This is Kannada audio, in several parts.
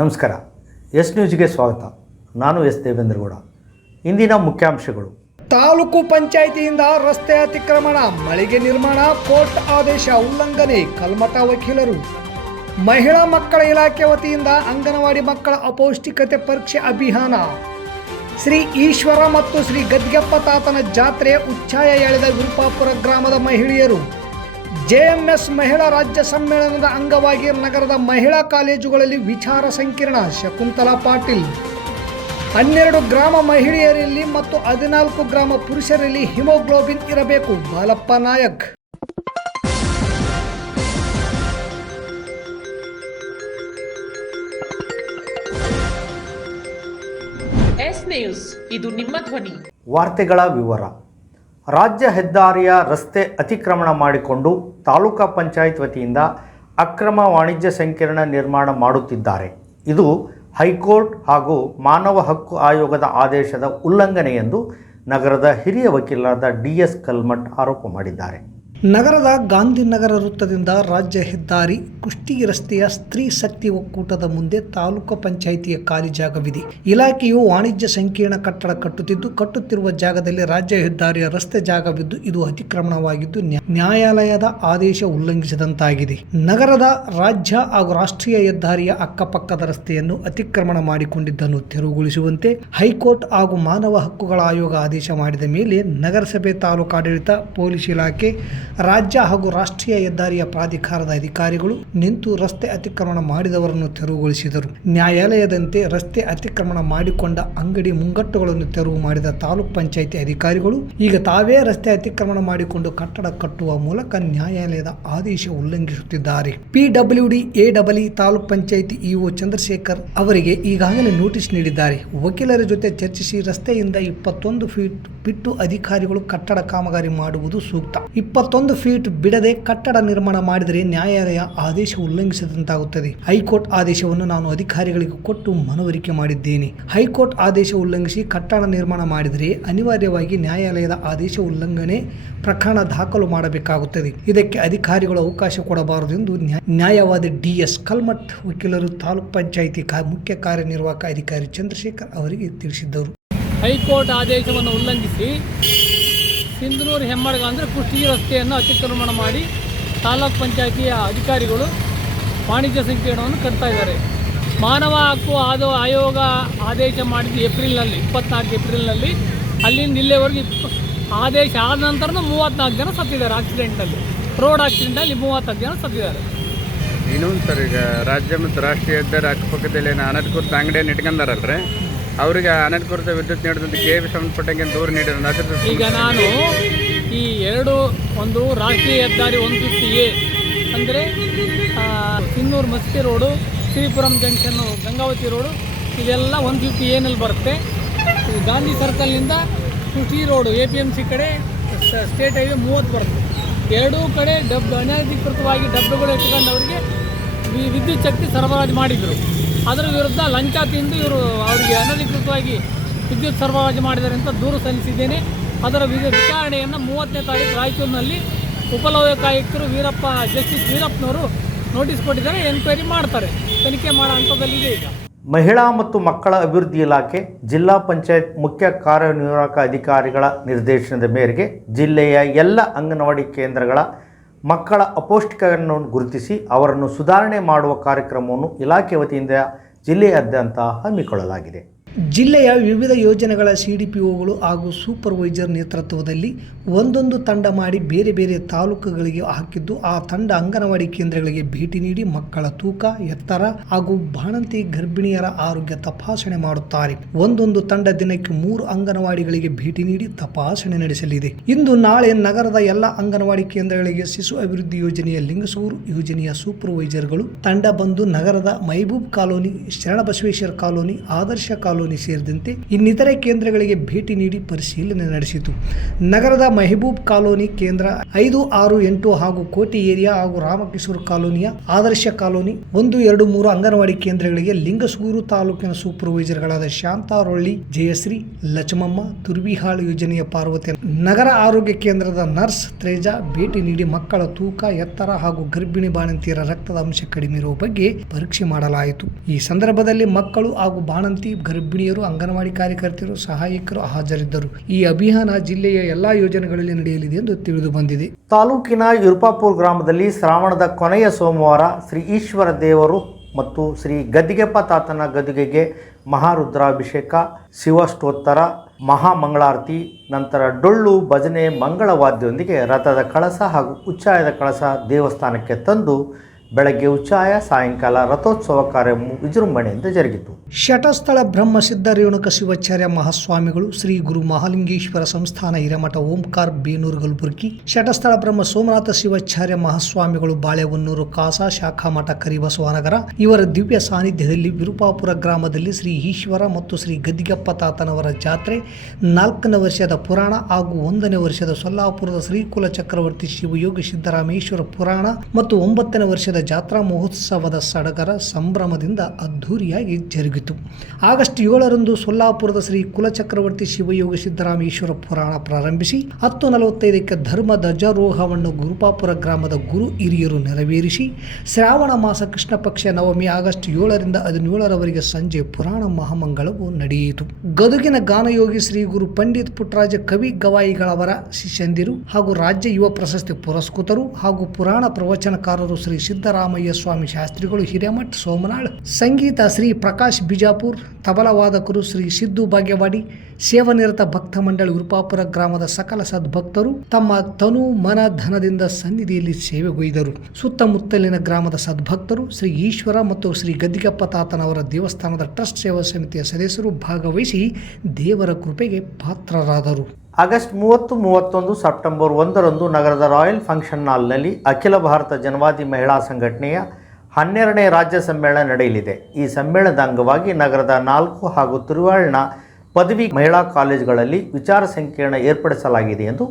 ನಮಸ್ಕಾರ. ಎಸ್ ನ್ಯೂಸ್ಗೆ ಸ್ವಾಗತ. ನಾನು ಎಸ್ ದೇವೇಂದ್ರಗೌಡ ಇಂದಿನ ಮುಖ್ಯಾಂಶಗಳು. ತಾಲೂಕು ಪಂಚಾಯಿತಿಯಿಂದ ರಸ್ತೆ ಅತಿಕ್ರಮಣ, ಮಳಿಗೆ ನಿರ್ಮಾಣ, ಕೋರ್ಟ್ ಆದೇಶ ಉಲ್ಲಂಘನೆ, ಕಲ್ಮಠ ವಕೀಲರು. ಮಹಿಳಾ ಮಕ್ಕಳ ಇಲಾಖೆ ವತಿಯಿಂದ ಅಂಗನವಾಡಿ ಮಕ್ಕಳ ಅಪೌಷ್ಟಿಕತೆ ಪರೀಕ್ಷೆ ಅಭಿಯಾನ. ಶ್ರೀ ಈಶ್ವರ ಮತ್ತು ಶ್ರೀ ಗದ್ಗೆಪ್ಪ ತಾತನ ಜಾತ್ರೆ ಉಚ್ಛಾಯ ಎಳೆದ ವಿರುಪಾಪುರ ಗ್ರಾಮದ ಮಹಿಳೆಯರು. ಜೆಎಂಎಸ್ ಮಹಿಳಾ ರಾಜ್ಯ ಸಮ್ಮೇಳನದ ಅಂಗವಾಗಿ ನಗರದ ಮಹಿಳಾ ಕಾಲೇಜುಗಳಲ್ಲಿ ವಿಚಾರ ಸಂಕಿರಣ ಶಕುಂತಲಾ ಪಾಟೀಲ್. ಹನ್ನೆರಡು ಗ್ರಾಮ ಮಹಿಳೆಯರಲ್ಲಿ ಮತ್ತು ಹದಿನಾಲ್ಕು ಗ್ರಾಮ ಪುರುಷರಲ್ಲಿ ಹಿಮೋಗ್ಲೋಬಿನ್ ಇರಬೇಕು ಬಾಲಪ್ಪ ನಾಯಕ್. ಎಸ್ ನ್ಯೂಸ್ ಇದು ನಿಮ್ಮ ಧ್ವನಿ. ವಾರ್ತೆಗಳ ವಿವರ. ರಾಜ್ಯ ಹೆದ್ದಾರಿಯ ರಸ್ತೆ ಅತಿಕ್ರಮಣ ಮಾಡಿಕೊಂಡು ತಾಲೂಕಾ ಪಂಚಾಯತ್ ವತಿಯಿಂದ ಅಕ್ರಮ ವಾಣಿಜ್ಯ ಸಂಕೀರ್ಣ ನಿರ್ಮಾಣ ಮಾಡುತ್ತಿದ್ದಾರೆ. ಇದು ಹೈಕೋರ್ಟ್ ಹಾಗೂ ಮಾನವ ಹಕ್ಕು ಆಯೋಗದ ಆದೇಶದ ಉಲ್ಲಂಘನೆ ಎಂದು ನಗರದ ಹಿರಿಯ ವಕೀಲರಾದ ಡಿ ಎಸ್ ಕಲ್ಮಠ್ ಆರೋಪ ಮಾಡಿದ್ದಾರೆ. ನಗರದ ಗಾಂಧಿನಗರ ವೃತ್ತದಿಂದ ರಾಜ್ಯ ಹೆದ್ದಾರಿ ಕುಷ್ಟಿ ರಸ್ತೆಯ ಸ್ತ್ರೀ ಶಕ್ತಿ ಒಕ್ಕೂಟದ ಮುಂದೆ ತಾಲೂಕು ಪಂಚಾಯಿತಿಯ ಖಾಲಿ ಜಾಗವಿದೆ ಇಲಾಖೆಯು ವಾಣಿಜ್ಯ ಸಂಕೀರ್ಣ ಕಟ್ಟಡ ಕಟ್ಟುತ್ತಿದ್ದು, ಕಟ್ಟುತ್ತಿರುವ ಜಾಗದಲ್ಲಿ ರಾಜ್ಯ ಹೆದ್ದಾರಿಯ ರಸ್ತೆ ಜಾಗವಿದ್ದು, ಇದು ಅತಿಕ್ರಮಣವಾಗಿದ್ದು, ನ್ಯಾ- ನ್ಯಾಯಾಲಯದ ಆದೇಶ ಉಲ್ಲಂಘಿಸಿದಂತಾಗಿದೆ. ನಗರದ ರಾಜ್ಯ ಹಾಗೂ ರಾಷ್ಟ್ರೀಯ ಹೆದ್ದಾರಿಯ ಅಕ್ಕಪಕ್ಕದ ರಸ್ತೆಯನ್ನು ಅತಿಕ್ರಮಣ ಮಾಡಿಕೊಂಡಿದ್ದನ್ನು ತೆರವುಗೊಳಿಸುವಂತೆ ಹೈಕೋರ್ಟ್ ಹಾಗೂ ಮಾನವ ಹಕ್ಕುಗಳ ಆಯೋಗ ಆದೇಶ ಮಾಡಿದ ಮೇಲೆ ನಗರಸಭೆ ತಾಲೂಕಾಡಳಿತ, ಪೊಲೀಸ್ ಇಲಾಖೆ ರಾಜ್ಯ ಹಾಗೂ ರಾಷ್ಟ್ರೀಯ ಹೆದ್ದಾರಿಯ ಪ್ರಾಧಿಕಾರದ ಅಧಿಕಾರಿಗಳು ನಿಂತು ರಸ್ತೆ ಅತಿಕ್ರಮಣ ಮಾಡಿದವರನ್ನು ತೆರವುಗೊಳಿಸಿದರು. ನ್ಯಾಯಾಲಯದಂತೆ ರಸ್ತೆ ಅತಿಕ್ರಮಣ ಮಾಡಿಕೊಂಡ ಅಂಗಡಿ ಮುಂಗಟ್ಟುಗಳನ್ನು ತೆರವು ಮಾಡಿದ ತಾಲೂಕ್ ಪಂಚಾಯಿತಿ ಅಧಿಕಾರಿಗಳು, ಈಗ ತಾವೇ ರಸ್ತೆ ಅತಿಕ್ರಮಣ ಮಾಡಿಕೊಂಡು ಕಟ್ಟಡ ಕಟ್ಟುವ ಮೂಲಕ ನ್ಯಾಯಾಲಯದ ಆದೇಶ ಉಲ್ಲಂಘಿಸುತ್ತಿದ್ದಾರೆ. PWD AW taluk panchayat EO Chandrashekar ಅವರಿಗೆ ಈಗಾಗಲೇ ನೋಟಿಸ್ ನೀಡಿದ್ದಾರೆ. ವಕೀಲರ ಜೊತೆ ಚರ್ಚಿಸಿ ರಸ್ತೆಯಿಂದ ಇಪ್ಪತ್ತೊಂದು ಫೀಟ್ ಬಿಟ್ಟು ಅಧಿಕಾರಿಗಳು ಕಟ್ಟಡ ಕಾಮಗಾರಿ ಮಾಡುವುದು ಸೂಕ್ತ. ಇಪ್ಪತ್ತೊಂದು ಫೀಟ್ ಬಿಡದೆ ಕಟ್ಟಡ ನಿರ್ಮಾಣ ಮಾಡಿದರೆ ನ್ಯಾಯಾಲಯ ಆದೇಶ ಉಲ್ಲಂಘಿಸಿದಂತಾಗುತ್ತದೆ. ಹೈಕೋರ್ಟ್ ಆದೇಶವನ್ನು ನಾನು ಅಧಿಕಾರಿಗಳಿಗೆ ಕೊಟ್ಟು ಮನವರಿಕೆ ಮಾಡಿದ್ದೇನೆ. ಹೈಕೋರ್ಟ್ ಆದೇಶ ಉಲ್ಲಂಘಿಸಿ ಕಟ್ಟಡ ನಿರ್ಮಾಣ ಮಾಡಿದರೆ ಅನಿವಾರ್ಯವಾಗಿ ನ್ಯಾಯಾಲಯದ ಆದೇಶ ಉಲ್ಲಂಘನೆ ಪ್ರಕರಣ ದಾಖಲು ಮಾಡಬೇಕಾಗುತ್ತದೆ. ಇದಕ್ಕೆ ಅಧಿಕಾರಿಗಳು ಅವಕಾಶ ಕೊಡಬಾರದು ಎಂದು ನ್ಯಾ- ನ್ಯಾಯವಾದಿ ಡಿಎಸ್ ಕಲ್ಮಠ್, ವಕೀಲರು ತಾಲೂಕ್ ಪಂಚಾಯಿತಿ ಮುಖ್ಯ ಕಾರ್ಯನಿರ್ವಾಹಕ ಅಧಿಕಾರಿ ಚಂದ್ರಶೇಖರ್ ಅವರಿಗೆ ತಿಳಿಸಿದ್ದರು. ಹೈಕೋರ್ಟ್ ಆದೇಶವನ್ನು ಉಲ್ಲಂಘಿಸಿ ಸಿಂಧನೂರು ಹೆಮ್ಮಡ್ಗ ಅಂದರೆ ಕುಷ್ಟಿ ರಸ್ತೆಯನ್ನು ಅತಿಕ್ರಮಣ ಮಾಡಿ ತಾಲೂಕ್ ಪಂಚಾಯಿತಿಯ ಅಧಿಕಾರಿಗಳು ವಾಣಿಜ್ಯ ಸಂಕೀರ್ಣವನ್ನು ಕಟ್ತಾ ಇದ್ದಾರೆ. ಮಾನವ ಹಕ್ಕು ಆದ ಆಯೋಗ ಆದೇಶ ಮಾಡಿದ್ದು ಏಪ್ರಿಲ್ನಲ್ಲಿ, ಇಪ್ಪತ್ನಾಲ್ಕು ಏಪ್ರಿಲ್ನಲ್ಲಿ. ಅಲ್ಲಿಂದ ಇಲ್ಲಿವರೆಗೆ ಇಪ್ಪ ಆದೇಶ ಆದ ನಂತರನೂ ಮೂವತ್ತ್ನಾಲ್ಕು ಜನ ಸತ್ತಿದ್ದಾರೆ ಆಕ್ಸಿಡೆಂಟಲ್ಲಿ. ರೋಡ್ ಆಕ್ಸಿಡೆಂಟಲ್ಲಿ ಮೂವತ್ತೈದು ಜನ ಸತ್ತಿದ್ದಾರೆ. ಇನ್ನೊಂದು ಸರ್ ಈಗ ರಾಜ್ಯ ಮತ್ತು ರಾಷ್ಟ್ರೀಯ ಹೆದ್ದಾರಿ ಅಕ್ಕಪಕ್ಕದಲ್ಲಿ ಏನು ಅನಧಿಕೃತ ಅಂಗಡಿಯನ್ನು ಇಟ್ಕೊಂಡಾರಲ್ರಿ? ಅವರಿಗೆ ಅನಧಿಕೃತ ವಿದ್ಯುತ್ ನೀಡಿದಂತೆ ಕೆ ಬಿ ಸಂಬಂಧಪಟ್ಟಂಗೆ ದೂರು ನೀಡಿದ್ರು. ಈಗ ನಾನು ಈ ಎರಡು ಒಂದು ರಾಷ್ಟ್ರೀಯ ಹೆದ್ದಾರಿ ಒನ್ ಫಿಫ್ಟಿ ಎ ಅಂದರೆ Sinnur Masti road Shripuram junction Gangavathi road ಇದೆಲ್ಲ ಒನ್ ಫಿಫ್ಟಿ ಎನಲ್ಲಿ ಬರುತ್ತೆ. ಗಾಂಧಿ ಸರ್ಕಲ್ನಿಂದ ಕೃಷಿ road A P M C ಕಡೆ ಸ್ಟೇಟ್ ಹೈವೇ ಮೂವತ್ತು ಬರುತ್ತೆ. ಎರಡೂ ಕಡೆ ಡಬ್ ಅನಧಿಕೃತವಾಗಿ ಡಬ್ಬೆಗಳು ಇಟ್ಕೊಂಡವರಿಗೆ ಅವರಿಗೆ ವಿದ್ಯುತ್ ಶಕ್ತಿ ಸರಬರಾಜು ಮಾಡಿದರು. ಅದರ ವಿರುದ್ಧ ಲಂಚ ತಿಂದು ಇವರು ಅವರಿಗೆ ಅನಧಿಕೃತವಾಗಿ ವಿದ್ಯುತ್ ಸರಬರಾಜು ಮಾಡಿದ್ದಾರೆ ಅಂತ ದೂರು ಸಲ್ಲಿಸಿದ್ದೇನೆ. ಅದರ ವಿಚಾರಣೆಯನ್ನು ಮೂವತ್ತನೇ ತಾರೀಕು ರಾಯಚೂರಿನಲ್ಲಿ ಉಪಲೋಕಾಯುಕ್ತರು ಆಯುಕ್ತರು ವೀರಪ್ಪ, ಜಸ್ಟಿಸ್ ವೀರಪ್ಪನವರು ನೋಟಿಸ್ ಕೊಟ್ಟಿದ್ದಾರೆ, ಎನ್ಕ್ವೈರಿ ಮಾಡ್ತಾರೆ. ತನಿಖೆ ಮಾಡೋ ಹಂತದಲ್ಲಿದೆ ಈಗ. ಮಹಿಳಾ ಮತ್ತು ಮಕ್ಕಳ ಅಭಿವೃದ್ಧಿ ಇಲಾಖೆ, ಜಿಲ್ಲಾ ಪಂಚಾಯತ್ ಮುಖ್ಯ ಕಾರ್ಯನಿರ್ವಾಹಕ ಅಧಿಕಾರಿಗಳ ನಿರ್ದೇಶನದ ಮೇರೆಗೆ ಜಿಲ್ಲೆಯ ಎಲ್ಲ ಅಂಗನವಾಡಿ ಕೇಂದ್ರಗಳ ಮಕ್ಕಳ ಅಪೌಷ್ಟಿಕವನ್ನು ಗುರುತಿಸಿ ಅವರನ್ನು ಸುಧಾರಣೆ ಮಾಡುವ ಕಾರ್ಯಕ್ರಮವನ್ನು ಇಲಾಖೆ ವತಿಯಿಂದ ಜಿಲ್ಲೆಯಾದ್ಯಂತ ಹಮ್ಮಿಕೊಳ್ಳಲಾಗಿದೆ. ಜಿಲ್ಲೆಯ ವಿವಿಧ ಯೋಜನೆಗಳ ಸಿ ಡಿ ಪಿ ಒಗಳು ಹಾಗೂ ಸೂಪರ್ವೈಸರ್ ನೇತೃತ್ವದಲ್ಲಿ ಒಂದೊಂದು ತಂಡ ಮಾಡಿ ಬೇರೆ ಬೇರೆ ತಾಲೂಕುಗಳಿಗೆ ಹಾಕಿದ್ದು, ಆ ತಂಡ ಅಂಗನವಾಡಿ ಕೇಂದ್ರಗಳಿಗೆ ಭೇಟಿ ನೀಡಿ ಮಕ್ಕಳ ತೂಕ, ಎತ್ತರ ಹಾಗೂ ಬಾಣಂತಿ ಗರ್ಭಿಣಿಯರ ಆರೋಗ್ಯ ತಪಾಸಣೆ ಮಾಡುತ್ತಾರೆ. ಒಂದೊಂದು ತಂಡ ದಿನಕ್ಕೆ ಮೂರು ಅಂಗನವಾಡಿಗಳಿಗೆ ಭೇಟಿ ನೀಡಿ ತಪಾಸಣೆ ನಡೆಸಲಿದೆ. ಇಂದು ನಾಳೆ ನಗರದ ಎಲ್ಲ ಅಂಗನವಾಡಿ ಕೇಂದ್ರಗಳಿಗೆ ಶಿಶು ಅಭಿವೃದ್ಧಿ ಯೋಜನೆಯ ಲಿಂಗಸೂರು ಯೋಜನೆಯ ಸೂಪರ್ವೈಸರ್ಗಳು ತಂಡ ಬಂದು ನಗರದ Mehboob colony, Sharanabasaveshwara colony, Adarsh colony colony ಸೇರಿದಂತೆ ಇನ್ನಿತರೆ ಕೇಂದ್ರಗಳಿಗೆ ಭೇಟಿ ನೀಡಿ ಪರಿಶೀಲನೆ ನಡೆಸಿತು. ನಗರದ ಮೆಹಬೂಬ್ ಕಾಲೋನಿ ಕೇಂದ್ರ ಐದು, ಆರು, ಎಂಟು ಹಾಗೂ ಕೋಟಿ ಏರಿಯಾ ಹಾಗೂ ರಾಮಕಿಶೋರ್ ಕಾಲೋನಿಯ ಆದರ್ಶ ಕಾಲೋನಿ ಒಂದು, ಎರಡು, ಮೂರು ಅಂಗನವಾಡಿ ಕೇಂದ್ರಗಳಿಗೆ ಲಿಂಗಸೂರು ತಾಲೂಕಿನ ಸೂಪರ್ವೈಸರ್ಗಳಾದ ಶಾಂತಾರೊಳ್ಳಿ, ಜಯಶ್ರೀ, ಲಚಮಮ್ಮ, ತುರ್ವಿಹಾಳ್ ಯೋಜನೆಯ ಪಾರ್ವತಿ ನಗರ ಆರೋಗ್ಯ ಕೇಂದ್ರದ ನರ್ಸ್ ತ್ರೇಜಾ ಭೇಟಿ ನೀಡಿ ಮಕ್ಕಳ ತೂಕ, ಎತ್ತರ ಹಾಗೂ ಗರ್ಭಿಣಿ ಬಾಣಂತಿಯರ ರಕ್ತದ ಅಂಶ ಕಡಿಮೆ ಇರುವ ಬಗ್ಗೆ ಪರೀಕ್ಷೆ ಮಾಡಲಾಯಿತು. ಈ ಸಂದರ್ಭದಲ್ಲಿ ಮಕ್ಕಳು ಹಾಗೂ ಬಾಣಂತಿ ಗರ್ಭಿಣಿಯರು ಅಂಗನವಾಡಿ ಕಾರ್ಯಕರ್ತರು ಸಹಾಯಕರು ಹಾಜರಿದ್ದರು. ಈ ಅಭಿಯಾನ ಜಿಲ್ಲೆಯ ಎಲ್ಲಾ ಯೋಜನೆಗಳಲ್ಲಿ ನಡೆಯಲಿದೆ ಎಂದು ತಿಳಿದು ಬಂದಿದೆ. ತಾಲೂಕಿನ ಯುರ್ಪಾಪುರ್ ಗ್ರಾಮದಲ್ಲಿ ಶ್ರಾವಣದ ಕೊನೆಯ ಸೋಮವಾರ ಶ್ರೀ ಈಶ್ವರ ದೇವರು ಮತ್ತು ಶ್ರೀ ಗದ್ದಿಗೆಪ್ಪ ತಾತನ ಗದ್ದುಗೆಗೆ ಮಹಾರುದ್ರಾಭಿಷೇಕ ಶಿವಷ್ಟೋತ್ತರ ಮಹಾಮಂಗಳಾರತಿ, ನಂತರ ಡೊಳ್ಳು, ಭಜನೆ, ಮಂಗಳವಾದ್ಯದೊಂದಿಗೆ ರಥದ ಕಳಸ ಹಾಗೂ ಉಚ್ಚಾಯದ ಕಳಸ ದೇವಸ್ಥಾನಕ್ಕೆ ತಂದು ಬೆಳಗ್ಗೆ ಉಚ್ಚಾಯ, ಸಾಯಂಕಾಲ ರಥೋತ್ಸವ ಕಾರ್ಯ ವಿಜೃಂಭಣೆಯಿಂದ ಜರುಗಿತು. ಶಟಸ್ಥಳ ಬ್ರಹ್ಮಸಿದ್ಧ ರೇಣುಕ ಶಿವಾಚಾರ್ಯ ಮಹಾಸ್ವಾಮಿಗಳು ಶ್ರೀ ಗುರು ಮಹಾಲಿಂಗೇಶ್ವರ ಸಂಸ್ಥಾನ ಹಿರೇಮಠ ಓಂಕಾರ್ ಬೇನೂರು ಗಲ್ಬುರ್ಗಿ, ಶಟಸ್ಥಳ ಬ್ರಹ್ಮ ಸೋಮನಾಥ ಶಿವಾಚಾರ್ಯ ಮಹಾಸ್ವಾಮಿಗಳು ಬಾಳೆಹೊನ್ನೂರು ಕಾಸಾ ಶಾಖಾ ಮಠ ಕರಿಬಸವನಗರ, ಇವರ ದಿವ್ಯ ಸಾನ್ನಿಧ್ಯದಲ್ಲಿ ವಿರುಪಾಪುರ ಗ್ರಾಮದಲ್ಲಿ ಶ್ರೀ ಈಶ್ವರ ಮತ್ತು ಶ್ರೀ ಗದ್ದಿಗಪ್ಪ ತಾತನವರ ಜಾತ್ರೆ, ನಾಲ್ಕನೇ ವರ್ಷದ ಪುರಾಣ ಹಾಗೂ ಒಂದನೇ ವರ್ಷದ ಸೊಲ್ಲಾಪುರದ ಶ್ರೀಕುಲ ಚಕ್ರವರ್ತಿ ಶಿವಯೋಗಿ ಸಿದ್ದರಾಮೇಶ್ವರ ಪುರಾಣ ಮತ್ತು ಒಂಬತ್ತನೇ ವರ್ಷದ ಜಾತ್ರಾ ಮಹೋತ್ಸವದ ಸಡಗರ ಸಂಭ್ರಮದಿಂದ ಅದ್ಧೂರಿಯಾಗಿ ಜರುಗಿತು. ಆಗಸ್ಟ್ ಏಳರಂದು ಸೊಲ್ಲಾಪುರದ ಶ್ರೀ ಕುಲಚಕ್ರವರ್ತಿ ಶಿವಯೋಗಿ ಸಿದ್ದರಾಮೇಶ್ವರ ಪುರಾಣ ಪ್ರಾರಂಭಿಸಿ ಹತ್ತು ನಲವತ್ತೈದಕ್ಕೆ ಧರ್ಮ ಧ್ವಜಾರೋಹವನ್ನು ಗುರುಪಾಪುರ ಗ್ರಾಮದ ಗುರು ಹಿರಿಯರು ನೆರವೇರಿಸಿ, ಶ್ರಾವಣ ಮಾಸ ಕೃಷ್ಣ ಪಕ್ಷ ನವಮಿ ಆಗಸ್ಟ್ ಏಳರಿಂದ ಹದಿನೇಳರವರೆಗೆ ಸಂಜೆ ಪುರಾಣ ಮಹಾಮಂಗಳವು ನಡೆಯಿತು. ಗದುಗಿನ ಗಾನಯೋಗಿ ಶ್ರೀ ಗುರು ಪಂಡಿತ್ ಪುಟ್ಟರಾಜ ಕವಿ ಗವಾಯಿಗಳವರ ಶಿಷ್ಯಂದಿರು ಹಾಗೂ ರಾಜ್ಯ ಯುವ ಪ್ರಶಸ್ತಿ ಪುರಸ್ಕೃತರು ಹಾಗೂ ಪುರಾಣ ಪ್ರವಚನಕಾರರು ಶ್ರೀ ಸಿದ್ದರಾಮಯ್ಯ ಸ್ವಾಮಿ ಶಾಸ್ತ್ರಿಗಳು, ಹಿರೇಮಠ್, ಸೋಮನಾಳ್, ಸಂಗೀತ ಶ್ರೀ ಪ್ರಕಾಶ್ ಬಿಜಾಪುರ್ ತಬಲವಾದಕರು ಶ್ರೀ ಸಿದ್ದು ಭಾಗ್ಯವಾಡಿ, ಸೇವನಿರತ ಭಕ್ತ ಮಂಡಳಿ ಉರುಪಾಪುರ ಗ್ರಾಮದ ಸಕಲ ಸದ್ಭಕ್ತರು ತಮ್ಮ ತನು ಮನ ಧನದಿಂದ ಸನ್ನಿಧಿಯಲ್ಲಿ ಸೇವೆಗೊಯ್ದರು. ಸುತ್ತಮುತ್ತಲಿನ ಗ್ರಾಮದ ಸದ್ಭಕ್ತರು ಶ್ರೀ ಈಶ್ವರ ಮತ್ತು ಶ್ರೀ ಗದ್ದಿಗಪ್ಪ ತಾತನವರ ದೇವಸ್ಥಾನದ ಟ್ರಸ್ಟ್ ಸೇವಾ ಸಮಿತಿಯ ಸದಸ್ಯರು ಭಾಗವಹಿಸಿ ದೇವರ ಕೃಪೆಗೆ ಪಾತ್ರರಾದರು. ಆಗಸ್ಟ್ ಮೂವತ್ತು, ಮೂವತ್ತೊಂದು ಸೆಪ್ಟೆಂಬರ್ ಒಂದರಂದು ನಗರದ ರಾಯಲ್ ಫಂಕ್ಷನ್ ಹಾಲ್ನಲ್ಲಿ ಅಖಿಲ ಭಾರತ ಜನವಾದಿ ಮಹಿಳಾ ಸಂಘಟನೆಯ ಹನ್ನೆರಡನೇ ರಾಜ್ಯ ಸಮ್ಮೇಳನ ನಡೆಯಲಿದೆ. ಈ ಸಮ್ಮೇಳನದ ಅಂಗವಾಗಿ ನಗರದ ನಾಲ್ಕು ಹಾಗೂ ತಿರುವಾಳ್ನ ಪದವಿ ಮಹಿಳಾ ಕಾಲೇಜುಗಳಲ್ಲಿ ವಿಚಾರ ಸಂಕಿರಣ ಏರ್ಪಡಿಸಲಾಗಿದೆ ಎಂದು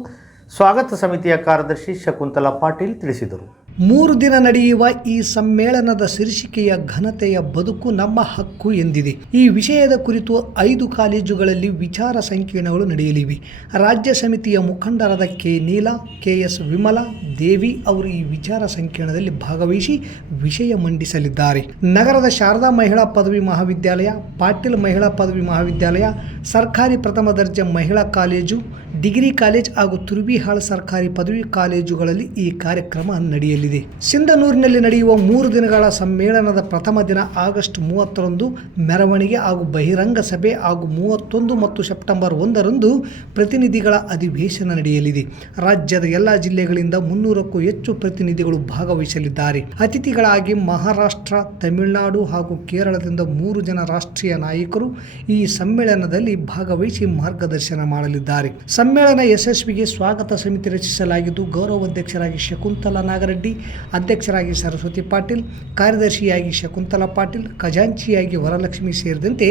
ಸ್ವಾಗತ ಸಮಿತಿಯ ಕಾರ್ಯದರ್ಶಿ ಶಕುಂತಲಾ ಪಾಟೀಲ್ ತಿಳಿಸಿದರು. ಮೂರು ದಿನ ನಡೆಯುವ ಈ ಸಮ್ಮೇಳನದ ಶೀರ್ಷಿಕೆಯ ಘನತೆಯ ಬದುಕು ನಮ್ಮ ಹಕ್ಕು ಎಂದಿದೆ. ಈ ವಿಷಯದ ಕುರಿತು ಐದು ಕಾಲೇಜುಗಳಲ್ಲಿ ವಿಚಾರ ಸಂಕಿರಣಗಳು ನಡೆಯಲಿವೆ. ರಾಜ್ಯ ಸಮಿತಿಯ ಮುಖಂಡರಾದ K. Neela, K. S. Vimala, Devi ಅವರು ಈ ವಿಚಾರ ಸಂಕಿರಣದಲ್ಲಿ ಭಾಗವಹಿಸಿ ವಿಷಯ ಮಂಡಿಸಲಿದ್ದಾರೆ. ನಗರದ ಶಾರದಾ ಮಹಿಳಾ ಪದವಿ ಮಹಾವಿದ್ಯಾಲಯ, ಪಾಟೀಲ್ ಮಹಿಳಾ ಪದವಿ ಮಹಾವಿದ್ಯಾಲಯ, ಸರ್ಕಾರಿ ಪ್ರಥಮ ದರ್ಜೆ ಮಹಿಳಾ ಕಾಲೇಜು, ಡಿಗ್ರಿ ಕಾಲೇಜ್ ಹಾಗೂ ತುರ್ಬಿಹಾಳ್ ಸರ್ಕಾರಿ ಪದವಿ ಕಾಲೇಜುಗಳಲ್ಲಿ ಈ ಕಾರ್ಯಕ್ರಮ ನಡೆಯಲಿದೆ. ಸಿಂಧನೂರಿನಲ್ಲಿ ನಡೆಯುವ ಮೂರು ದಿನಗಳ ಸಮ್ಮೇಳನದ ಪ್ರಥಮ ದಿನ ಆಗಸ್ಟ್ ಮೂವತ್ತರಂದು ಮೆರವಣಿಗೆ ಹಾಗೂ ಬಹಿರಂಗ ಸಭೆ ಹಾಗೂ ಮೂವತ್ತೊಂದು ಮತ್ತು ಸೆಪ್ಟೆಂಬರ್ ಒಂದರಂದು ಪ್ರತಿನಿಧಿಗಳ ಅಧಿವೇಶನ ನಡೆಯಲಿದೆ. ರಾಜ್ಯದ ಎಲ್ಲ ಜಿಲ್ಲೆಗಳಿಂದ ಮುನ್ನೂರಕ್ಕೂ ಹೆಚ್ಚು ಪ್ರತಿನಿಧಿಗಳು ಭಾಗವಹಿಸಲಿದ್ದಾರೆ. ಅತಿಥಿಗಳಾಗಿ ಮಹಾರಾಷ್ಟ್ರ, ತಮಿಳುನಾಡು ಹಾಗೂ ಕೇರಳದಿಂದ ಮೂರು ಜನ ರಾಷ್ಟ್ರೀಯ ನಾಯಕರು ಈ ಸಮ್ಮೇಳನದಲ್ಲಿ ಭಾಗವಹಿಸಿ ಮಾರ್ಗದರ್ಶನ ಮಾಡಲಿದ್ದಾರೆ. ಸಮ್ಮೇಳನ ಯಶಸ್ವಿಗೆ ಸ್ವಾಗತ ಸಮಿತಿ ರಚಿಸಲಾಗಿದ್ದು ಗೌರವ ಅಧ್ಯಕ್ಷರಾಗಿ ಶಕುಂತಲಾ ನಾಗರೆಡ್ಡಿ ಅಧ್ಯಕ್ಷರಾಗಿ ಸರಸ್ವತಿ ಪಾಟೀಲ್, ಕಾರ್ಯದರ್ಶಿಯಾಗಿ ಶಕುಂತಲಾ ಪಾಟೀಲ್, ಖಜಾಂಚಿಯಾಗಿ ವರಲಕ್ಷ್ಮಿ ಸೇರಿದಂತೆ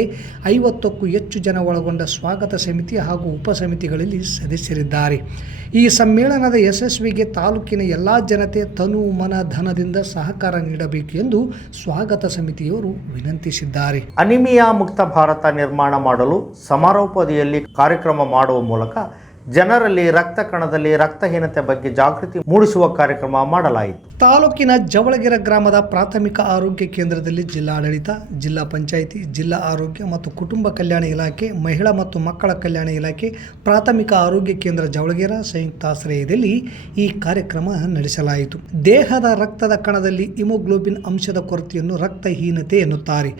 ಐವತ್ತಕ್ಕೂ ಹೆಚ್ಚು ಜನ ಒಳಗೊಂಡ ಸ್ವಾಗತ ಸಮಿತಿ ಹಾಗೂ ಉಪಸಮಿತಿಗಳಲ್ಲಿ ಸದಸ್ಯರಿದ್ದಾರೆ. ಈ ಸಮ್ಮೇಳನದ ಯಶಸ್ವಿಗೆ ತಾಲೂಕಿನ ಎಲ್ಲ ಜನತೆ ತನು ಮನ ಧನದಿಂದ ಸಹಕಾರ ನೀಡಬೇಕು ಎಂದು ಸ್ವಾಗತ ಸಮಿತಿಯವರು ವಿನಂತಿಸಿದ್ದಾರೆ. ಅನಿಮಿಯಾ ಮುಕ್ತ ಭಾರತ ನಿರ್ಮಾಣ ಮಾಡಲು ಸಮಾರೋಪದಿಯಲ್ಲಿ ಕಾರ್ಯಕ್ರಮ ಮಾಡುವ ಮೂಲಕ ಜನರಲ್ಲಿ ರಕ್ತ ಕಣದಲ್ಲಿ ರಕ್ತಹೀನತೆ ಬಗ್ಗೆ ಜಾಗೃತಿ ಮೂಡಿಸುವ ಕಾರ್ಯಕ್ರಮ ಮಾಡಲಾಯಿತು. ತಾಲೂಕಿನ ಜವಳಗೆರೆ ಗ್ರಾಮದ ಪ್ರಾಥಮಿಕ ಆರೋಗ್ಯ ಕೇಂದ್ರದಲ್ಲಿ ಜಿಲ್ಲಾಡಳಿತ, ಜಿಲ್ಲಾ ಪಂಚಾಯಿತಿ, ಜಿಲ್ಲಾ ಆರೋಗ್ಯ ಮತ್ತು ಕುಟುಂಬ ಕಲ್ಯಾಣ ಇಲಾಖೆ, ಮಹಿಳಾ ಮತ್ತು ಮಕ್ಕಳ ಕಲ್ಯಾಣ ಇಲಾಖೆ, ಪ್ರಾಥಮಿಕ ಆರೋಗ್ಯ ಕೇಂದ್ರ ಜವಳಗೆರೆ ಸಂಯುಕ್ತಾಶ್ರಯದಲ್ಲಿ ಈ ಕಾರ್ಯಕ್ರಮ ನಡೆಸಲಾಯಿತು. ದೇಹದ ರಕ್ತದ ಕಣದಲ್ಲಿ ಇಮೋಗ್ಲೋಬಿನ್ ಅಂಶದ ಕೊರತೆಯನ್ನು ರಕ್ತಹೀನತೆ ಎನ್ನುತ್ತಾರೆ.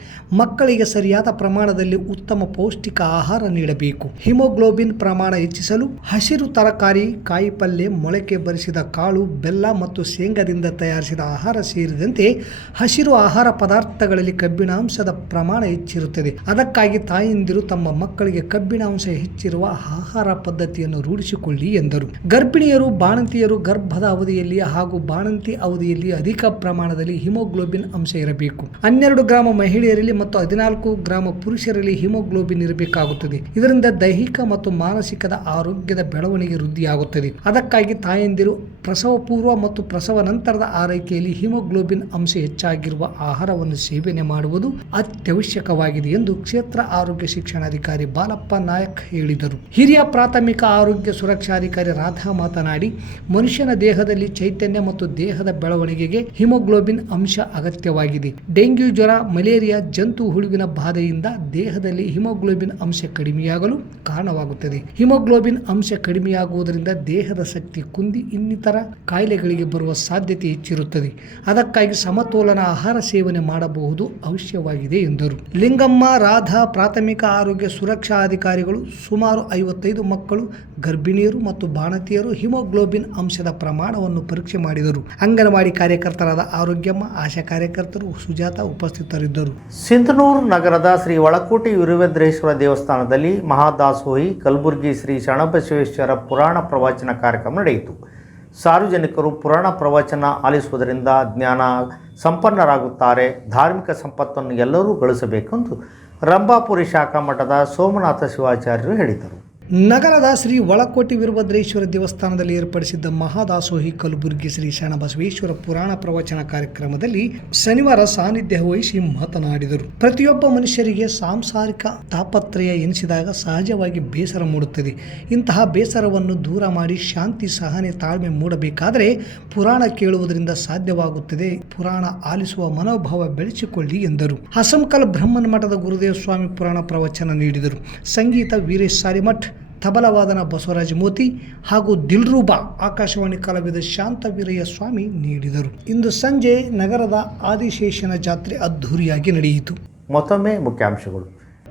ಮಕ್ಕಳಿಗೆ ಸರಿಯಾದ ಪ್ರಮಾಣದಲ್ಲಿ ಉತ್ತಮ ಪೌಷ್ಟಿಕ ಆಹಾರ ನೀಡಬೇಕು. ಹಿಮೋಗ್ಲೋಬಿನ್ ಪ್ರಮಾಣ ಹೆಚ್ಚಿಸಲು ಹಸಿರು ತರಕಾರಿ ಕಾಯಿಪಲ್ಯ ಮೊಳಕೆ ಬರಿಸಿದ ಕಾಳು, ಬೆಲ್ಲ ಮತ್ತು ಶೇಂಗಾದಿಂದ ತಯಾರಿಸಿದ ಆಹಾರ ಸೇರಿದಂತೆ ಹಸಿರು ಆಹಾರ ಪದಾರ್ಥಗಳಲ್ಲಿ ಕಬ್ಬಿಣಾಂಶದ ಪ್ರಮಾಣ ಹೆಚ್ಚಿರುತ್ತದೆ. ಅದಕ್ಕಾಗಿ ತಾಯಂದಿರು ತಮ್ಮ ಮಕ್ಕಳಿಗೆ ಕಬ್ಬಿಣಾಂಶ ಹೆಚ್ಚಿರುವ ಆಹಾರ ಪದ್ಧತಿಯನ್ನು ರೂಢಿಸಿಕೊಳ್ಳಿ ಎಂದರು. ಗರ್ಭಿಣಿಯರು, ಬಾಣಂತಿಯರು ಗರ್ಭದ ಅವಧಿಯಲ್ಲಿ ಹಾಗೂ ಬಾಣಂತಿ ಅವಧಿಯಲ್ಲಿ ಅಧಿಕ ಪ್ರಮಾಣದಲ್ಲಿ ಹಿಮೋಗ್ಲೋಬಿನ್ ಅಂಶ ಇರಬೇಕು. ಹನ್ನೆರಡು ಗ್ರಾಮ ಮಹಿಳೆಯರಲ್ಲಿ ಮತ್ತು ಹದಿನಾಲ್ಕು ಗ್ರಾಮ ಪುರುಷರಲ್ಲಿ ಹಿಮೋಗ್ಲೋಬಿನ್ ಇರಬೇಕಾಗುತ್ತದೆ. ಇದರಿಂದ ದೈಹಿಕ ಮತ್ತು ಮಾನಸಿಕದ ಆರೋಗ್ಯದ ಬೆಳವಣಿಗೆ ವೃದ್ಧಿಯಾಗುತ್ತದೆ. ಅದಕ್ಕಾಗಿ ತಾಯಂದಿರು ಪ್ರಸವ ಪೂರ್ವ ಮತ್ತು ಪ್ರಸವ ನಂತರದ ಆರೈಕೆಯಲ್ಲಿ ಹಿಮೋಗ್ಲೋಬಿನ್ ಅಂಶ ಹೆಚ್ಚಾಗಿರುವ ಆಹಾರವನ್ನು ಸೇವನೆ ಮಾಡುವುದು ಅತ್ಯವಶ್ಯಕವಾಗಿದೆ ಎಂದು ಕ್ಷೇತ್ರ ಆರೋಗ್ಯ ಶಿಕ್ಷಣಾಧಿಕಾರಿ ಬಾಲಪ್ಪ ನಾಯಕ್ ಹೇಳಿದರು. ಹಿರಿಯ ಪ್ರಾಥಮಿಕ ಆರೋಗ್ಯ ಸುರಕ್ಷಾಧಿಕಾರಿ ರಾಧಾ ಮಾತನಾಡಿ, ಮನುಷ್ಯನ ದೇಹದಲ್ಲಿ ಚೈತನ್ಯ ಮತ್ತು ದೇಹದ ಬೆಳವಣಿಗೆಗೆ ಹಿಮೋಗ್ಲೋಬಿನ್ ಅಂಶ ಅಗತ್ಯವಾಗಿದೆ. ಡೆಂಗ್ಯೂ ಜ್ವರ, ಮಲೇರಿಯಾ, ಜಂತು ಹುಳುವಿನ ಬಾಧೆಯಿಂದ ದೇಹದಲ್ಲಿ ಹಿಮೋಗ್ಲೋಬಿನ್ ಅಂಶ ಕಡಿಮೆಯಾಗಲು ಕಾರಣವಾಗುತ್ತದೆ. ಹಿಮೋಗ್ಲೋಬಿನ್ ಅಂಶ ಕಡಿಮೆಯಾಗುವುದರಿಂದ ದೇಹದ ಶಕ್ತಿ ಕುಂದಿ ಇನ್ನಿತರ ಕಾಯಿಲೆಗಳಿಗೆ ಬರುವ ಸಾಧ್ಯತೆ ಹೆಚ್ಚಿರುತ್ತದೆ. ಅದಕ್ಕಾಗಿ ಸಮತೋಲನ ಆಹಾರ ಸೇವನೆ ಮಾಡಬಹುದು. ಅವಶ್ಯವಾಗಿದೆ ಎಂದರು. ಲಿಂಗಮ್ಮ, ರಾಧಾ, ಪ್ರಾಥಮಿಕ ಆರೋಗ್ಯ ಸುರಕ್ಷಾ ಅಧಿಕಾರಿಗಳು, ಸುಮಾರು ಐವತ್ತೈದು ಮಕ್ಕಳು, ಗರ್ಭಿಣಿಯರು ಮತ್ತು ಬಾಣತಿಯರು ಹಿಮೋಗ್ಲೋಬಿನ್ ಅಂಶದ ಪ್ರಮಾಣವನ್ನು ಪರೀಕ್ಷೆ ಮಾಡಿದರು. ಅಂಗನವಾಡಿ ಕಾರ್ಯಕರ್ತರಾದ ಆರೋಗ್ಯಮ್ಮ, ಆಶಾ ಕಾರ್ಯಕರ್ತರು, ಸುಜಾತ ಉಪಸ್ಥಿತರಿದ್ದರು. ಸಿಂಧನೂರು ನಗರದ ಶ್ರೀ ಒಳಕೋಟೆ ವೀರಭದ್ರೇಶ್ವರ ದೇವಸ್ಥಾನದಲ್ಲಿ ಮಹಾದಾಸೋಹಿ, ಕಲಬುರಗಿ ಶ್ರೀ ಶಣಬಸವೇಶ್ವರ ಪುರಾಣ ಪ್ರವಚನ ಕಾರ್ಯಕ್ರಮ ನಡೆಯಿತು. ಸಾರ್ವಜನಿಕರು ಪುರಾಣ ಪ್ರವಚನ ಆಲಿಸುವುದರಿಂದ ಜ್ಞಾನ ಸಂಪನ್ನರಾಗುತ್ತಾರೆ, ಧಾರ್ಮಿಕ ಸಂಪತ್ತನ್ನು ಎಲ್ಲರೂ ಗಳಿಸಬೇಕೆಂದು ರಂಭಾಪುರಿ ಶಾಖಾ ಮಠದ ಸೋಮನಾಥ ಶಿವಾಚಾರ್ಯರು ಹೇಳಿದರು. ನಗರದ ಶ್ರೀ ಒಳಕೋಟಿ ವೀರಭದ್ರೇಶ್ವರ ದೇವಸ್ಥಾನದಲ್ಲಿ ಏರ್ಪಡಿಸಿದ್ದ ಮಹಾದಾಸೋಹಿ ಕಲಬುರ್ಗಿ ಶ್ರೀ ಶರಣಬಸವೇಶ್ವರ ಪುರಾಣ ಪ್ರವಚನ ಕಾರ್ಯಕ್ರಮದಲ್ಲಿ ಶನಿವಾರ ಸಾನ್ನಿಧ್ಯ ವಹಿಸಿ ಮಾತನಾಡಿದರು. ಪ್ರತಿಯೊಬ್ಬ ಮನುಷ್ಯರಿಗೆ ಸಾಂಸಾರಿಕ ತಾಪತ್ರಯ ಎನಿಸಿದಾಗ ಸಹಜವಾಗಿ ಬೇಸರ ಮೂಡುತ್ತದೆ. ಇಂತಹ ಬೇಸರವನ್ನು ದೂರ ಮಾಡಿ ಶಾಂತಿ, ಸಹನೆ, ತಾಳ್ಮೆ ಮೂಡಬೇಕಾದರೆ ಪುರಾಣ ಕೇಳುವುದರಿಂದ ಸಾಧ್ಯವಾಗುತ್ತದೆ. ಪುರಾಣ ಆಲಿಸುವ ಮನೋಭಾವ ಬೆಳೆಸಿಕೊಳ್ಳಿ ಎಂದರು. ಹಸಂಕಲ್ ಬ್ರಹ್ಮನ್ ಮಠದ ಗುರುದೇವ ಸ್ವಾಮಿ ಪುರಾಣ ಪ್ರವಚನ ನೀಡಿದರು. ಸಂಗೀತ ವೀರೇಶ್ ಸಾರಿಮಠ್ ತಬಲವಾದನ ಬಸವರಾಜ ಮೋತಿ ಹಾಗೂ ದಿಲ್ರೂಬಾ ಆಕಾಶವಾಣಿ ಕಲಾವಿದ ಶಾಂತವೀರಯ್ಯ ಸ್ವಾಮಿ ನೀಡಿದರು. ಇಂದು ಸಂಜೆ ನಗರದ ಆದಿಶೇಷನ ಜಾತ್ರೆ ಅದ್ಧೂರಿಯಾಗಿ ನಡೆಯಿತು. ಮತ್ತೊಮ್ಮೆ ಮುಖ್ಯಾಂಶಗಳು.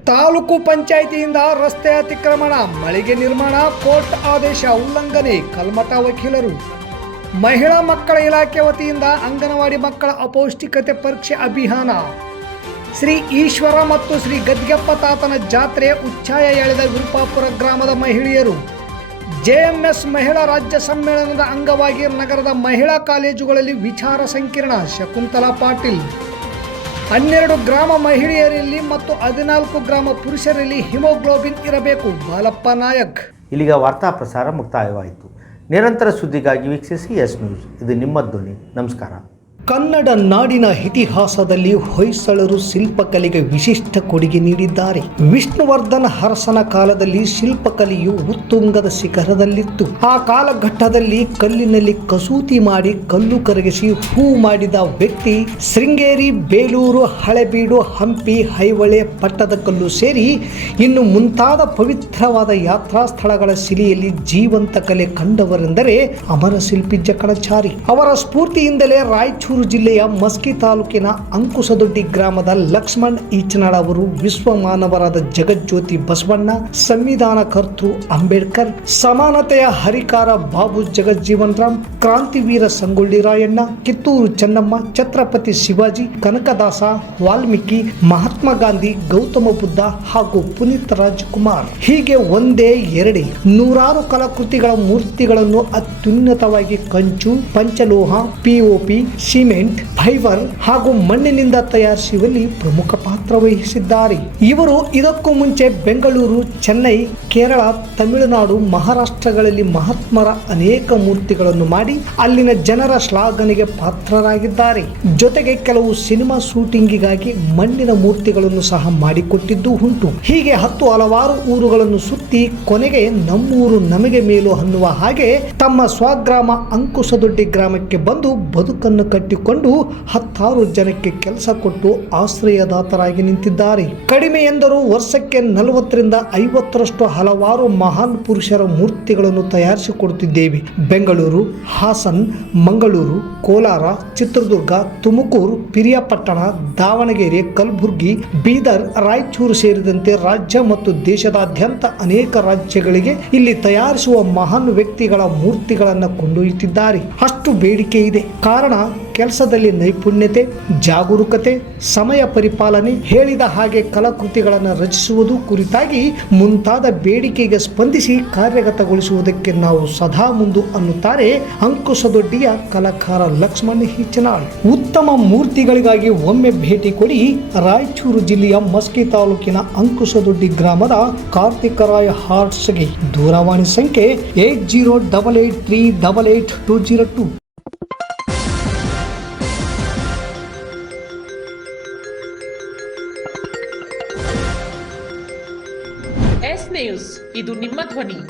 ತಾಲೂಕು ಪಂಚಾಯಿತಿಯಿಂದ ರಸ್ತೆ ಅತಿಕ್ರಮಣ ಮಳಿಗೆ ನಿರ್ಮಾಣ ಕೋರ್ಟ್ ಆದೇಶ ಉಲ್ಲಂಘನೆ ಕಲ್ಮಠ ವಕೀಲರು ಮಹಿಳಾ ಮಕ್ಕಳ ಇಲಾಖೆ ವತಿಯಿಂದ ಅಂಗನವಾಡಿ ಮಕ್ಕಳ ಅಪೌಷ್ಟಿಕತೆ ಪರೀಕ್ಷೆ ಅಭಿಯಾನ ಶ್ರೀ ಈಶ್ವರ ಮತ್ತು ಶ್ರೀ ಗದ್ಗೆಪ್ಪ ತಾತನ ಜಾತ್ರೆ ಉಚ್ಛಾಯ ಎಳೆದ ವಿರುಪಾಪುರ ಗ್ರಾಮದ ಮಹಿಳೆಯರು. ಜೆಎಂಎಸ್ ಮಹಿಳಾ ರಾಜ್ಯ ಸಮ್ಮೇಳನದ ಅಂಗವಾಗಿ ನಗರದ ಮಹಿಳಾ ಕಾಲೇಜುಗಳಲ್ಲಿ ವಿಚಾರ ಸಂಕಿರಣ, ಶಕುಂತಲಾ ಪಾಟೀಲ್. ಹನ್ನೆರಡು ಗ್ರಾಮ ಮಹಿಳೆಯರಲ್ಲಿ ಮತ್ತು ಹದಿನಾಲ್ಕು ಗ್ರಾಮ ಪುರುಷರಲ್ಲಿ ಹಿಮೋಗ್ಲೋಬಿನ್ ಇರಬೇಕು, ಬಾಲಪ್ಪ ನಾಯಕ್. ಇಲ್ಲಿಗ ವಾರ್ತಾ ಪ್ರಸಾರ ಮುಕ್ತಾಯವಾಯಿತು. ನಿರಂತರ ಸುದ್ದಿಗಾಗಿ ವೀಕ್ಷಿಸಿ ಎಸ್ ನ್ಯೂಸ್. ಇದು ನಿಮ್ಮ ಧ್ವನಿ. ನಮಸ್ಕಾರ. ಕನ್ನಡ ನಾಡಿನ ಇತಿಹಾಸದಲ್ಲಿ ಹೊಯ್ಸಳರು ಶಿಲ್ಪಕಲೆಗೆ ವಿಶಿಷ್ಟ ಕೊಡುಗೆ ನೀಡಿದ್ದಾರೆ. ವಿಷ್ಣುವರ್ಧನ ಹರಸನ ಕಾಲದಲ್ಲಿ ಶಿಲ್ಪಕಲೆಯು ಉತ್ತುಂಗದ ಶಿಖರದಲ್ಲಿತ್ತು. ಆ ಕಾಲಘಟ್ಟದಲ್ಲಿ ಕಲ್ಲಿನಲ್ಲಿ ಕಸೂತಿ ಮಾಡಿ ಕಲ್ಲು ಕರಗಿಸಿ ಹೂ ಮಾಡಿದ ವ್ಯಕ್ತಿ ಶೃಂಗೇರಿ ಬೇಲೂರು ಹಳೆಬೀಡು ಹಂಪಿ ಐಹೊಳೆ ಪಟ್ಟದಕಲ್ಲು ಸೇರಿ ಇನ್ನು ಮುಂತಾದ ಪವಿತ್ರವಾದ ಯಾತ್ರಾ ಸ್ಥಳಗಳ ಶಿಲೆಯಲ್ಲಿ ಜೀವಂತ ಕಲೆ ಕಂಡವರೆಂದರೆ ಅಮರ ಶಿಲ್ಪಿ ಜಕಣಚಾರಿ. ಅವರ ಸ್ಫೂರ್ತಿಯಿಂದಲೇ ರಾಯಚೂರು ಜಿಲ್ಲೆಯ ಮಸ್ಕಿ ತಾಲೂಕಿನ ಅಂಕುಸದೊಡ್ಡಿ ಗ್ರಾಮದ ಲಕ್ಷ್ಮಣ್ ಈಚನಾಳ ಅವರು ವಿಶ್ವ ಮಾನವರಾದ ಜಗಜ್ಯೋತಿ ಬಸವಣ್ಣ, ಸಂವಿಧಾನ ಕರ್ತೃ ಅಂಬೇಡ್ಕರ್, ಸಮಾನತೆಯ ಹರಿಕಾರ ಬಾಬು ಜಗಜ್ಜೀವನ್ ರಾಮ್ ಕ್ರಾಂತಿವೀರ ಸಂಗೊಳ್ಳಿ ರಾಯಣ್ಣ, ಕಿತ್ತೂರು ಚೆನ್ನಮ್ಮ, ಛತ್ರಪತಿ ಶಿವಾಜಿ, ಕನಕದಾಸ, ವಾಲ್ಮೀಕಿ, ಮಹಾತ್ಮ ಗಾಂಧಿ, ಗೌತಮ ಬುದ್ಧ ಹಾಗೂ ಪುನೀತ್ ರಾಜ್ಕುಮಾರ್. ಹೀಗೆ ಒಂದೇ ಎರಡೇ ನೂರಾರು ಕಲಾಕೃತಿಗಳ ಮೂರ್ತಿಗಳನ್ನು ಅತ್ಯುನ್ನತವಾಗಿ ಕಂಚು, ಪಂಚಲೋಹ ಪಿಒಪಿ ಸಿಮೆಂಟ್, ಫೈಬರ್ ಹಾಗೂ ಮಣ್ಣಿನಿಂದ ತಯಾರಿಸುವಲ್ಲಿ ಪ್ರಮುಖ ಪಾತ್ರ ವಹಿಸಿದ್ದಾರೆ. ಇವರು ಇದಕ್ಕೂ ಮುಂಚೆ ಬೆಂಗಳೂರು, ಚೆನ್ನೈ, ಕೇರಳ, ತಮಿಳುನಾಡು, ಮಹಾರಾಷ್ಟ್ರಗಳಲ್ಲಿ ಮಹಾತ್ಮರ ಅನೇಕ ಮೂರ್ತಿಗಳನ್ನು ಮಾಡಿ ಅಲ್ಲಿನ ಜನರ ಶ್ಲಾಘನೆಗೆ ಪಾತ್ರರಾಗಿದ್ದಾರೆ. ಜೊತೆಗೆ ಕೆಲವು ಸಿನಿಮಾ ಶೂಟಿಂಗಿಗಾಗಿ ಮಣ್ಣಿನ ಮೂರ್ತಿಗಳನ್ನು ಸಹ ಮಾಡಿಕೊಟ್ಟಿದ್ದು ಉಂಟು. ಹೀಗೆ ಹತ್ತು ಹಲವಾರು ಊರುಗಳನ್ನು ಸುತ್ತಿ ಕೊನೆಗೆ ನಮ್ಮೂರು ನಮಗೆ ಮೇಲು ಅನ್ನುವ ಹಾಗೆ ತಮ್ಮ ಸ್ವಗ್ರಾಮ ಅಂಕುಸದೊಡ್ಡಿ ಗ್ರಾಮಕ್ಕೆ ಬಂದು ಬದುಕನ್ನು ಕಟ್ಟಿ ಕಟ್ಟಿಕೊಂಡು ಹತ್ತಾರು ಜನಕ್ಕೆ ಕೆಲಸ ಕೊಟ್ಟು ಆಶ್ರಯದಾತರಾಗಿ ನಿಂತಿದ್ದಾರೆ. ಕಡಿಮೆ ಎಂದರೂ ವರ್ಷಕ್ಕೆ ನಲವತ್ತರಿಂದ ಐವತ್ತರಷ್ಟು ಹಲವಾರು ಮಹಾನ್ ಪುರುಷರ ಮೂರ್ತಿಗಳನ್ನು ತಯಾರಿಸಿಕೊಡುತ್ತಿದ್ದೇವೆ. ಬೆಂಗಳೂರು, ಹಾಸನ್, ಮಂಗಳೂರು, ಕೋಲಾರ, ಚಿತ್ರದುರ್ಗ, ತುಮಕೂರು, ಪಿರಿಯಾಪಟ್ಟಣ, ದಾವಣಗೆರೆ, ಕಲಬುರಗಿ, ಬೀದರ್, ರಾಯಚೂರು ಸೇರಿದಂತೆ ರಾಜ್ಯ ಮತ್ತು ದೇಶದಾದ್ಯಂತ ಅನೇಕ ರಾಜ್ಯಗಳಿಗೆ ಇಲ್ಲಿ ತಯಾರಿಸುವ ಮಹಾನ್ ವ್ಯಕ್ತಿಗಳ ಮೂರ್ತಿಗಳನ್ನು ಕೊಂಡೊಯ್ಯುತ್ತಿದ್ದಾರೆ. ಅಷ್ಟು ಬೇಡಿಕೆ ಇದೆ. ಕಾರಣ ಕೆಲಸದಲ್ಲಿ ನೈಪುಣ್ಯತೆ, ಜಾಗರೂಕತೆ, ಸಮಯ ಪರಿಪಾಲನೆ ಹೇಳಿದ ಹಾಗೆ ಕಲಾಕೃತಿಗಳನ್ನು ರಚಿಸುವುದು ಕುರಿತಾಗಿ ಮುಂತಾದ ಬೇಡಿಕೆಗೆ ಸ್ಪಂದಿಸಿ ಕಾರ್ಯಗತಗೊಳಿಸುವುದಕ್ಕೆ ನಾವು ಸದಾ ಮುಂದು ಅನ್ನುತ್ತಾರೆ ಅಂಕುಶದೊಡ್ಡಿಯ ಕಲಾಕಾರ ಲಕ್ಷ್ಮಣ್ ಹಿಚನಾಳ್ ಉತ್ತಮ ಮೂರ್ತಿಗಳಿಗಾಗಿ ಒಮ್ಮೆ ಭೇಟಿ ಕೊಡಿ ರಾಯಚೂರು ಜಿಲ್ಲೆಯ ಮಸ್ಕಿ ತಾಲೂಕಿನ ಅಂಕುಶದೊಡ್ಡಿ ಗ್ರಾಮದ ಕಾರ್ತಿಕರಾಯ ಹಾರ್ಟ್ಸ್ಗೆ ದೂರವಾಣಿ ಸಂಖ್ಯೆ eight zero double eight three double eight two zero two. ಇದು ನಿಮ್ಮ ಧ್ವನಿ.